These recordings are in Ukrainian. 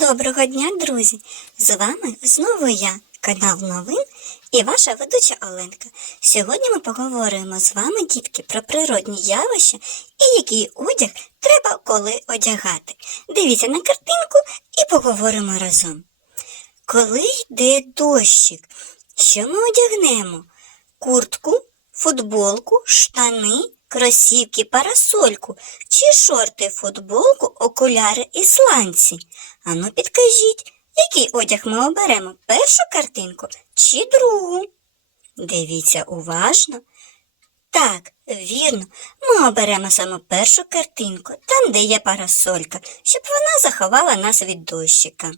Доброго дня, друзі! З вами знову я, канал Новин і ваша ведуча Оленка. Сьогодні ми поговоримо з вами, дітки, про природні явища і який одяг треба коли одягати. Дивіться на картинку і поговоримо разом. Коли йде дощик, що ми одягнемо? Куртку, футболку, штани, кросівки, парасольку чи шорти, футболку, окуляри і сланці. Ану підкажіть, який одяг ми оберемо? Першу картинку чи другу? Дивіться уважно. Так, вірно, ми оберемо саме першу картинку, там, де є парасолька, щоб вона заховала нас від дощика.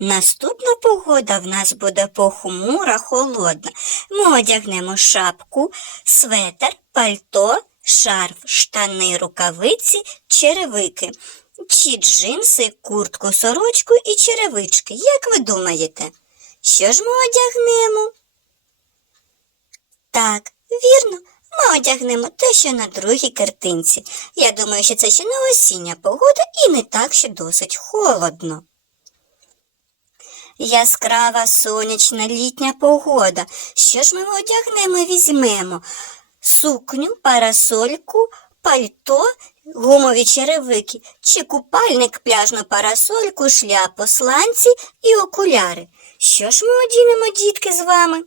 Наступна погода в нас буде похмура, холодна. Ми одягнемо шапку, светр, пальто, шарф, штани, рукавиці, черевики, чи джинси, куртку, сорочку і черевички. Як ви думаєте? Що ж ми одягнемо? Так, вірно, ми одягнемо те, що на другій картинці. Я думаю, що це ще не осіння погода і не так, що досить холодно. Яскрава сонячна літня погода. Що ж ми одягнемо і візьмемо? Сукню, парасольку, пальто, гумові черевики чи купальник, пляжну парасольку, шляпу, сланці і окуляри. Що ж ми одінемо, дітки, з вами?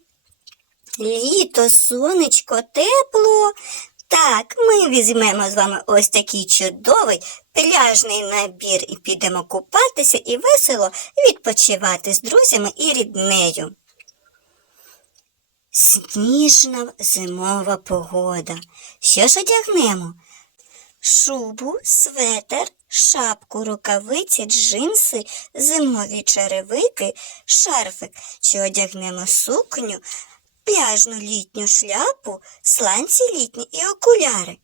Літо, сонечко, тепло. Так, ми візьмемо з вами ось такий чудовий пляжний набір і підемо купатися і весело відпочивати з друзями і ріднею. Сніжна зимова погода. Що ж одягнемо? Шубу, светер, шапку, рукавиці, джинси, зимові черевики, шарфик. Чи одягнемо сукню, пляжну літню шляпу, сланці літні і окуляри.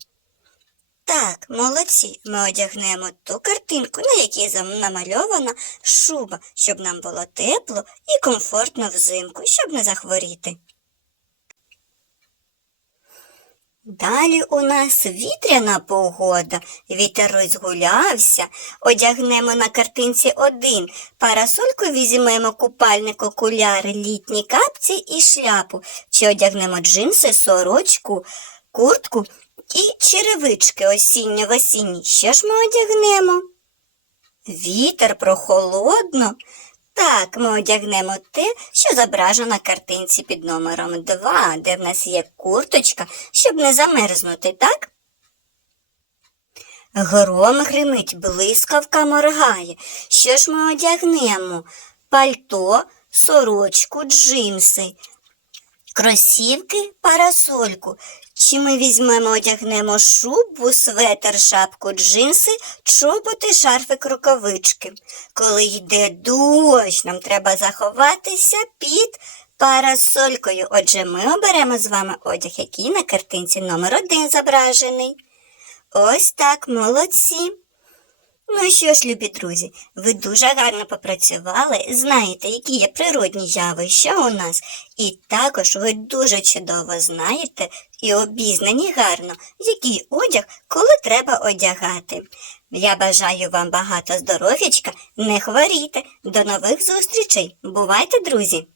Так, молодці, ми одягнемо ту картинку, на якій намальована шуба, щоб нам було тепло і комфортно взимку, щоб не захворіти. Далі у нас вітряна погода. Вітер розгулявся. Одягнемо на картинці один. Парасольку візьмемо купальник, окуляри, літні капці і шляпу. Чи одягнемо джинси, сорочку, куртку і черевички осінньо-весінні. Що ж ми одягнемо? Вітер прохолодно. Так, ми одягнемо те, що зображено на картинці під номером 2, де в нас є курточка, щоб не замерзнути, так? Гром гримить, блискавка моргає. Що ж ми одягнемо? Пальто, сорочку, джинси, кросівки, парасольку. Чи ми візьмемо, одягнемо шубу, светер, шапку, джинси, чоботи, шарфик, рукавички. Коли йде дощ, нам треба заховатися під парасолькою. Отже, ми оберемо з вами одяг, який на картинці номер один зображений. Ось так, молодці. Ну що ж, любі друзі, ви дуже гарно попрацювали, знаєте, які є природні явища у нас, і також ви дуже чудово знаєте і обізнані гарно, який одяг, коли треба одягати. Я бажаю вам багато здоров'ячка, не хворійте. До нових зустрічей. Бувайте, друзі!